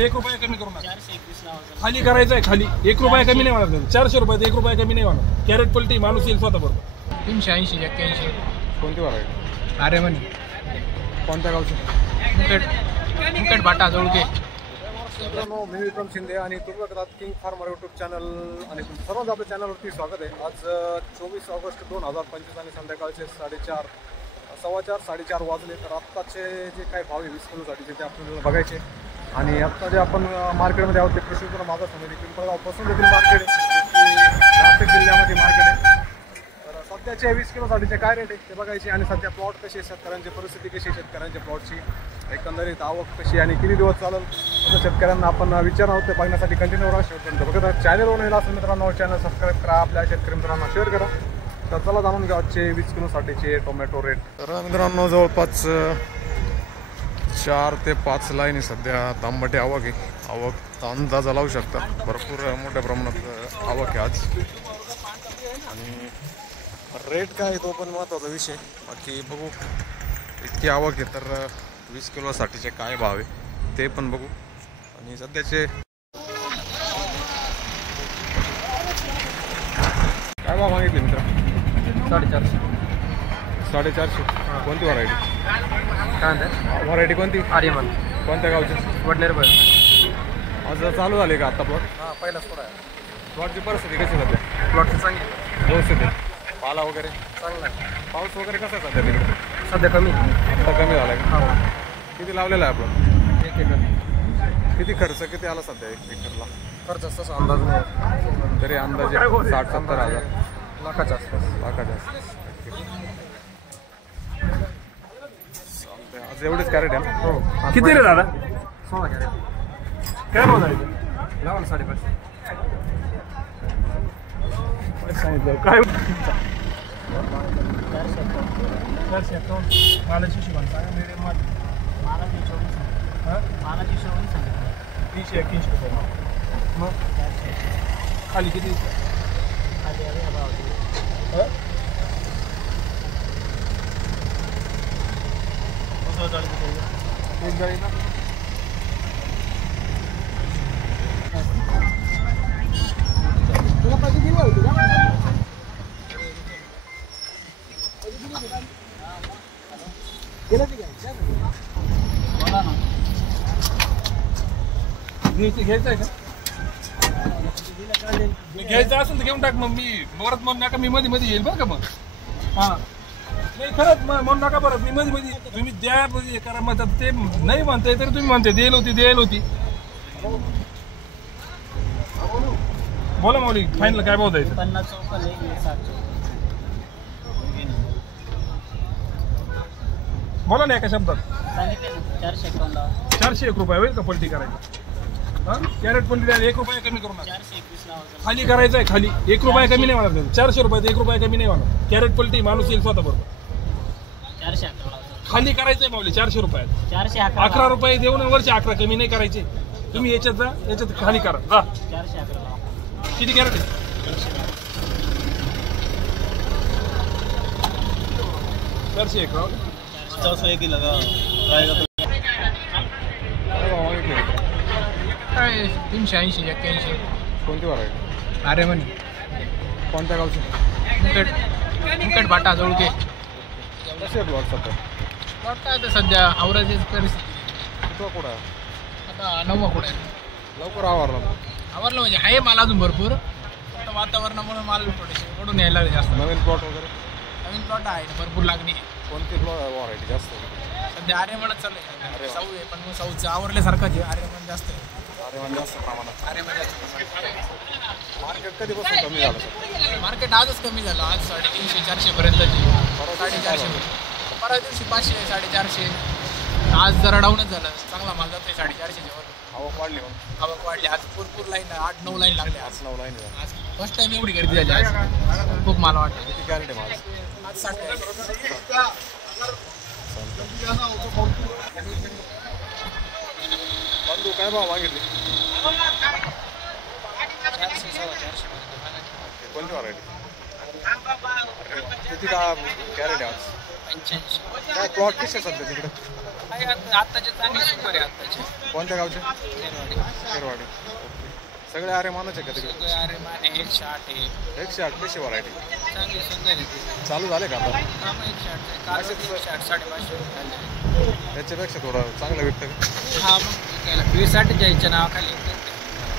1 रुपया कमी करू नका. खाली करायचं आहे खाली. 1 रुपया कमी नाही होणार. 400 रुपयात 1 रुपया कमी नाही होणार. कॅरेट पलटी माणूस येईल स्वतः बरोबर. 380 81. कोणती व्हरायटी? आर्यमन. कोणत्या गावची? मुकेट बाटा जोडके. मित्रांनो, मी विक्रम शिंदे आणि तुम्ही बघतात किंग फार्मर यूट्यूब चॅनल आणि सर्वांचं आपल्या चॅनलवरती स्वागत आहे. आज 24 ऑगस्ट 2025 आणि संध्याकाळचे 4:30 4:15 वाजले. तर आत्ताचे जे काही भाव आहे 20 किलोसाठीचे ते आपल्याला बघायचे. आणि आत्ता जे आपण मार्केटमध्ये आहोत ते कृषी उत्पन्न बाजार समिती पिंपळगावपासून देखील मार्केट आहे, नाशिक जिल्ह्यामध्ये मार्केट आहे. तर सध्याचे 20 किलोसाठीचे काय रेट आहे ते बघायचे. आणि सध्या प्लॉट कशी आहे, शेतकऱ्यांची परिस्थिती कशी आहे, शेतकऱ्यांच्या प्लॉटची एकंदरीत आवक कशी आणि किती दिवस चालेल तर शेतकऱ्यांना आपण विचारणार आहोत. ते बघण्यासाठी कंटिन्यू राहा शेवटपर्यंत बघत. चॅनलवर येईल असेल मित्रांनो चॅनल सबस्क्राईब करा, आपल्या शेतकरी मित्रांना शेअर करा. तर चला जाणून घ्या आजचे 20 किलोसाठीचे टोमॅटो रेट. तर मित्रांनो जवळपास 4 ते 5 लाईन सध्या तांबटे आवक आहे. आवक अंदाजा लावू शकता, भरपूर मोठ्या प्रमाणात आवक आहे आज. आणि रेट काय तो पण महत्त्वाचा विषय. बाकी बघू इतकी आवक आहे तर 20 किलोसाठीचे काय भाव आहे ते पण बघू. आणि सध्याचे काय भाव मागितले मित्र? 450. 450. कोणती व्हरायटी? काय म्हणतात? व्हरायटी कोणती? आर्यमन. कोणत्या गावची? वडनेर. आज चालू झाले का आत्ता प्लॉट? हां, पहिलाच थोडा आहे. प्लॉटची परिस्थिती कशी सध्या? प्लॉटची चांगली व्यवस्थित आहे. पाला वगैरे चांगला आहे. पाऊस वगैरे कसा आहे सध्या तिकडे? सध्या कमी. आता कमी झाला का? हो. किती लावलेला आहे आपण? 1 एकर. किती खर्च किती आला सध्या 1 एकरला? खर्च तसा अंदाज नाही. तरी अंदाजे 60-70 हजार लाखाच्या आसपास. लाखाच्या आसपास. आज एवढेच कॅरेट आहे. हो. किती रे दादा? 16 कॅरेट. काय भाव झाले? लावा ना 5.5. सांगितलं काय? 451. मालाची शिवान सांगा. मिडियम माल. मालाची 24. हां, मालाची 24. 381 रुपये माल. मग खाली किती? खाली आहे भाव. हां, एक गाडी ना. तुला पैसे दिले होते का? गेलं ते काय? बोला ना. घ्यायचं आहे का? घ्यायचं असेल तर घेऊन टाक. मग मी परत म्हणून नका, मी मध्ये मध्ये येईल बरं का. मग हां नाही खरंच म्हणून नका परत. मी मध्ये मध्ये तुम्ही द्या हे करा. मग ते नाही म्हणताय तरी तुम्ही म्हणते द्यायला होती. बोला माऊली, फायनल काय भाव द्यायचं? 50 चौकल आहे. 60. बोला ना एका शब्दात. सांगितले ना 451. 401 रुपये होईल का पलटी करायची? हां, कॅरेट पलटी द्यायला 1 रुपया कमी करू नका. 421 लावा. खाली करायचं आहे खाली. 1 रुपया कमी नाही होणार. 400 रुपयात 1 रुपया कमी नाही होणार. कॅरेट पलटी माणूस येईल स्वतः बरोबर. 411 लावा. खाली करायचंय माऊली 400 रुपयात. 411. 11 रुपये देऊन वरचे 11 कमी नाही करायचे. तुम्ही याच्यात जा, याच्यात खाली करा. जा. 411 लावा. किती कॅरेट आहे? 401 राव. 401 ही लगा जाएगा तो. काय भाव मागितले मित्र? काय 380 81. कोणती व्हरायटी? आर्यमन. कोणत्या गावची? मुकेट बाटा जोडके. कसे आहे प्लॉट सध्या? प्लॉट काय तर सध्या आवराची परिस्थिती. कुठं कुठं आहे? आता 9 कुठे लवकर आवरला. आवरलं म्हणजे आहे माल अजून भरपूर. आता वातावरणामुळे माल थोडेसे ओढून यायला लागले जास्त. नवीन प्लॉट वगैरे नवीन प्लॉट आहे भरपूर लागणी. कोणती प्लॉट व्हरायटी जास्त? सध्या आर्यमनच चाललंय. साऊ आहे पण मग साऊचं आवरल्यासारखंच आहे. आर्यमन जास्त आहे. अरे जास्त प्रमाणात. आर्यमन जास्त. मार्केट कधीपासून कमी झालं सर? मार्केट आजच कमी झालं. आज 350-400 पर्यंतची. 450. परवा दिवशी 500 450. आज जरा डाऊनच झालं. चांगला माल जातोय 450च्या वर. आवक वाढली मग? आवक वाढली. आज भरपूर लाईन 8-9 लाईन लागले. आज 9 लाईन. आज फर्स्ट टाइम एवढी गर्दी झाली. आज खूप माल वाटला. किती कॅरेट आहे माझं? आज 60 बंधू काय भाव मागितले? 400 450. कोणती व्हरायटी? किती का कॅरेट आहे आज? 85. काय प्लॉट कसे सध्या तिकडे? काय आत्ताचे चांगले सुपर आहे आत्ताचे. कोणत्या गावचे? शेरवाडी. शेरवाडी. सगळे आरे मानाचे का तिकडे? सगळे अरे माने 108 आहे. 108 कशी व्हरायटी? चांगली सुंदर आहे ती. चालू झाले का आता? हा मग 108 आहे. काल 108 550 रुपये. याच्यापेक्षा थोडं चांगलं विकतं का? हा मग केला 2048च्या नावाखाली येतात ते.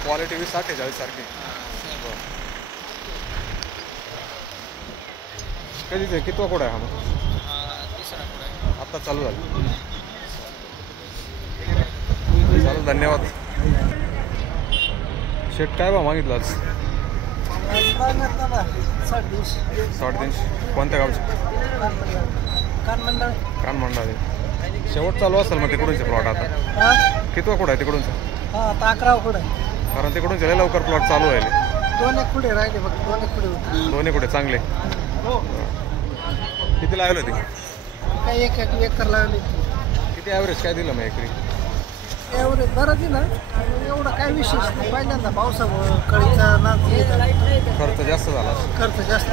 क्वालिटी 20-48 सारखी. कधी ते कितवा कोड आहे हा मग? तिसरा पुढे. आत्ता चालू झालं. चालेल, धन्यवाद. शेट काय बा मागितलं आज? 350. कोणत्या गावचे? कानमंडळ. शेवट चालू असेल मग तिकडूनचे प्लॉट आता? कितवा कुठं आहे तिकडूनचं? आता 11 पुढे कारण तिकडूनचे लय लवकर प्लॉट चालू व्हायले. 2 एक पुढे राहिले फक्त 2 एक पुढे होते. दोन्ही कुठे चांगले? किती लागलं होती? काय एक एकर लागली किती ॲव्हरेज काय दिलं मग एकरी? एवढे बरं दिलं एवढं काय विशेष नाही. पहिल्यांदा पावसामुळं कळीचा नाच खर्च जास्त झाला असेल. खर्च जास्त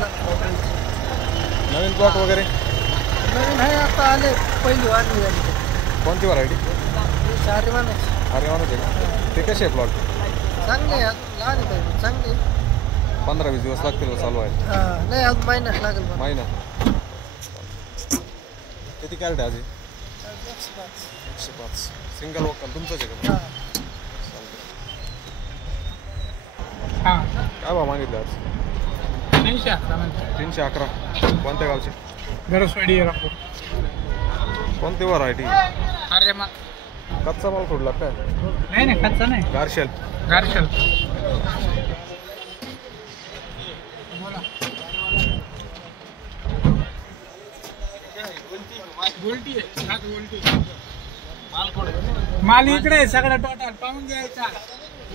नवीन प्लॉट वगैरे नवीन आहे आता आले पहिली वाढली झाली कोणती व्हरायटी? सारे मानायचे अरे मानच आहे. ते कसे आहे प्लॉट? चांगले आहे लहान आहे चांगले 15-20 दिवस लागतील चालू आहे. नाही अजून महिन्यात लागेल मला. महिना. किती कॅरेट आहे आज? 105. सिंगल वोकल तुमचंच आहे का? हा काय भाव मागितले आज? 311. कोणत्या गावचे? गरजवाडी राहतो. कोणती व्हरायटी? अरे मग कच्चा माल सोडला काय? नाही नाही कच्चा नाही. गार्शल. गारशल. माल इकडे आहे सगळं टोटल पाहून घ्यायचा.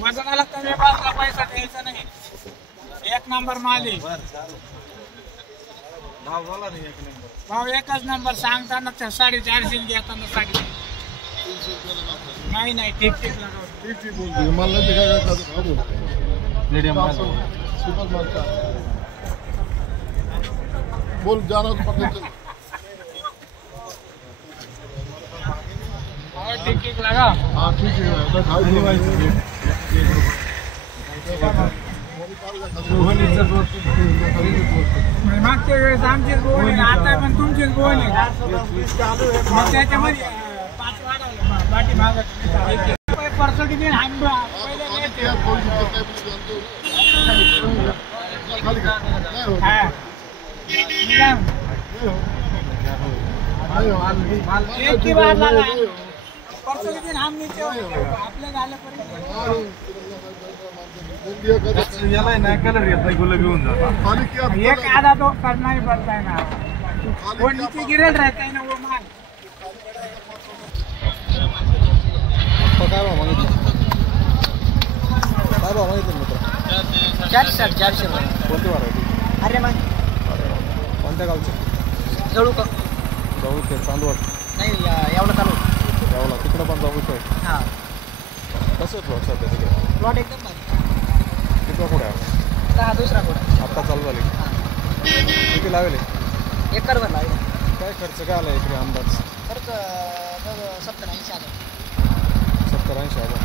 वजनाला कमी बाजूला पैसा द्यायचा नाही. एक नंबर माल आहे. भाव एकच नंबर सांगताना 450 घेताना सांगितलं. नाही नाही ठीक ठीक लगाव. बोल जाना तो पकड़ चल ठीक ठीक लगा. हाँ ठीक है मागच्या वेळेस आमचीच बोन आहे आता पण तुमचीच बोन आहे. मग त्याच्यामध्ये 5 वाढवलं बाकी मागत पर्सेंटेज आंबा पहिले येते. हा एक की बार लागला पर्सेंटेज हम नीचे आपल्या झाल्यापर्यंत याला ना कलर येत गुलाबी होऊन जाता खाली क्या एक आधा तो करना ही पड़ता है ना. वो नीचे गिरल रहता है ना वो माल. काय भाव मागितलं? काय भाव मागितलं मित्र? 400 कोणती व्हरायटी? अरे मग कोणत्या गावचे? जळू का जाऊ ते चांदवड. नाही एवढं चालू गावला तिकडं पण जाऊ आहे. हां कसं प्लॉट सध्या तिकडे? प्लॉट एकदम भारी. किती कुठे आहे? हा दुसरा पुढे आत्ता चालू झाली. किती लावले? एकरवर लागेल. काय खर्च काय आला एकरी अंदाज? खर्च 70-80 आलं. 70-80 हजार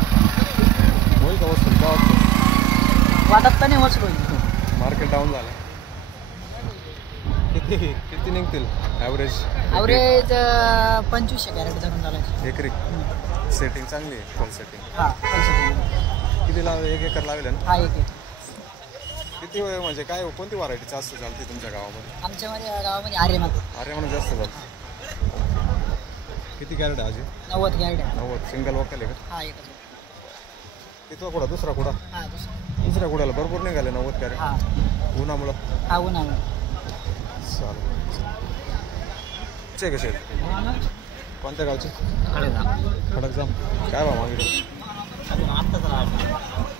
होईल का वस्तू? काय वाटतं? वाटत तर नाही वचलो मार्केट डाऊन झालं. किती निघतील ॲव्हरेज? ॲव्हरेज 2500 कॅरेट धरून झालं एकरी. सेटिंग चांगली आहे. फुल सेटिंग. हां किती लावले? 1 एकर लावले ना? हा एक किती म्हणजे काय कोणती व्हरायटी जास्त चालते तुमच्या गावामध्ये? आमच्यामध्ये गावामध्ये आरे मग अरे म्हणून जास्त चालते. किती कॅरेट आहे आज? 90 कॅरेट आहे. 90. सिंगल वॉकल आहे का? हा एकच कितवा कुडा? दुसरा कुडा? हा दुसरा दुसऱ्या कुड्याला भरपूर निघाले 90 कॅरेट हा उन्हामुळं. हा उन्हाळा चालेल. कसे कोणत्या गावचे? खडकजाम. काय भाव मागितलं?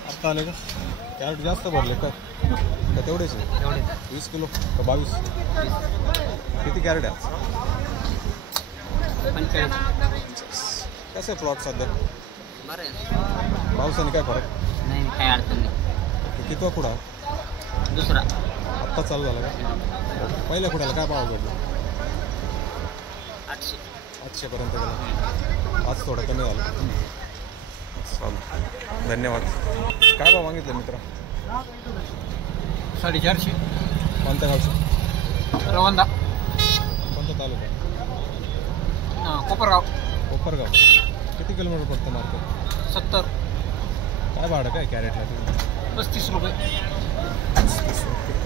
आत्ता आले का? कॅरेट जास्त भरले काय? का तेवढेच आहे? 20 किलो का 22? किती कॅरेट आहे? कसं आहे प्लॉट सध्या? बरं आहे पावसाने काय फरक? नाही काही अडचण नाही. कितवा कुडा? दुसरा आत्ता आत्ताच चालू झाला का? पहिल्या कुठाला काय भाव भेटला? 800पर्यंत गेला. आज थोडं कमी झालं. चालेल, धन्यवाद. काय भाव मागितलं मित्र? 450. कोणत्या गावचं? रवंदा. कोणता तालुका? कोपरगाव. कोपरगाव. किती किलोमीटर पडतं मार्केट? 70. काय भाडं काय कॅरेटला तुम्ही? 35 रुपये.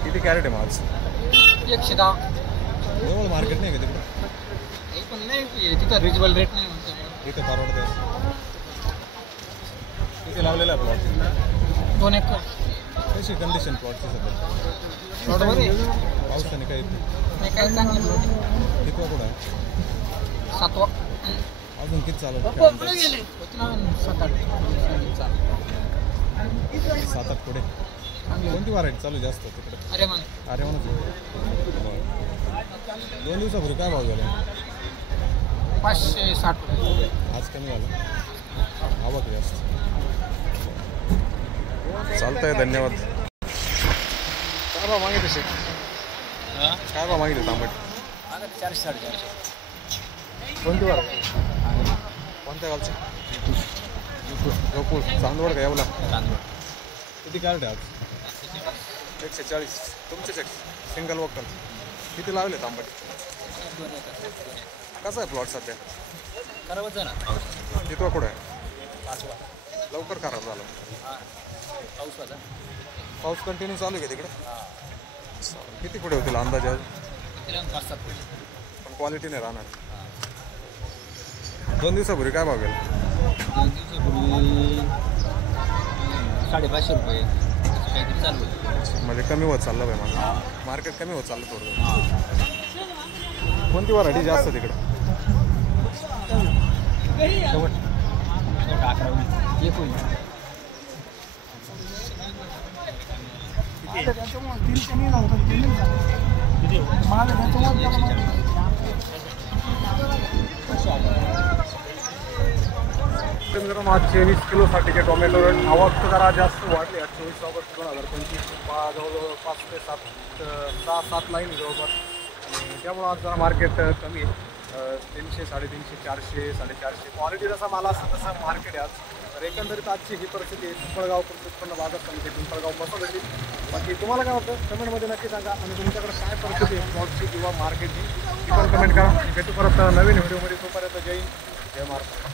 किती कॅरेट आहे माझ? 110. एवढं मार्केट नाही का तिकडं? हे पण नाही, तिथं रिजनेबल रेट नाही म्हणते. इथं परवडतं. किती लावलेलं आहे प्लॉट? 2 एकर. कशी कंडिशन प्लॉटची सध्या? बरोबर आहे. पावसाने काही नाही काय चांगलं प्लॉट. कितवा कुठं आहे? 7वा. अजून किती चालू? होती ना 7-8. 7-8 पुढे. कोणती व्हरायटी चालू जास्त तिकडे? अरे मान. अरे म्हणून 2 दिवसापूर्वी काय भाव झाला? 560. आज कमी झालं. आवक जास्त. चालतंय, धन्यवाद. काय भाव मागितले शेठ? काय भाव मागितले तांबट? 400-450. कोणती व्हरायटी? कोणत्या गावची? गोकुळ. चांदवड का येवला? किती कॅरेट आहे आज? 140. तुमचेच सिंगल वोकल. किती लावले तांबट? कसं आहे प्लॉट सध्या? खराबच आहे ना. कितवा कुठं आहे? 5वा. लवकर खराब झालं. पाऊस होता. पाऊस कंटिन्यू चालू आहे तिकडे? किती पुढे होतील अंदाजे? 5-7. पण क्वालिटी नाही राहणार. 2 दिवसापूर्वी काय भाव गेला? 2 दिवसापूर्वी 550 रुपये काहीतरी चालू आहे. म्हणजे कमी होत चाललं पाहिजे मला. मार्केट कमी होत चाललं थोडं. कोणती व्हरायटी जास्त तिकडं? शेवट 11. एक होईल. मित्रांनो, आज 23 किलोसाठीचे टोमॅटो आवक जरा जास्त वाढली. आज 24 ऑगस्ट 2025 जवळजवळ 5 ते 6-7 लाईन जवळपास. आणि त्यामुळं आज जरा मार्केट कमी आहे. 300, 350, 400, 450. क्वालिटी जसा माल असतो तसं मार्केट आहे आज. तर एकंदरीत आजची ही परिस्थिती आहे. पिंपळगाव कृषी उत्पन्न बाजार समिती पिंपळगाव मसावडी. बाकी तुम्हाला काय वाटतं कमेंटमध्ये नक्की सांगा. आणि तुमच्याकडे काय परिस्थिती आहे प्लॉटची किंवा मार्केटची ती पण कमेंट करा. भेटू परत नवीन व्हिडिओमध्ये. तोपर्यंत जय हिंद, जय महाराष्ट्र.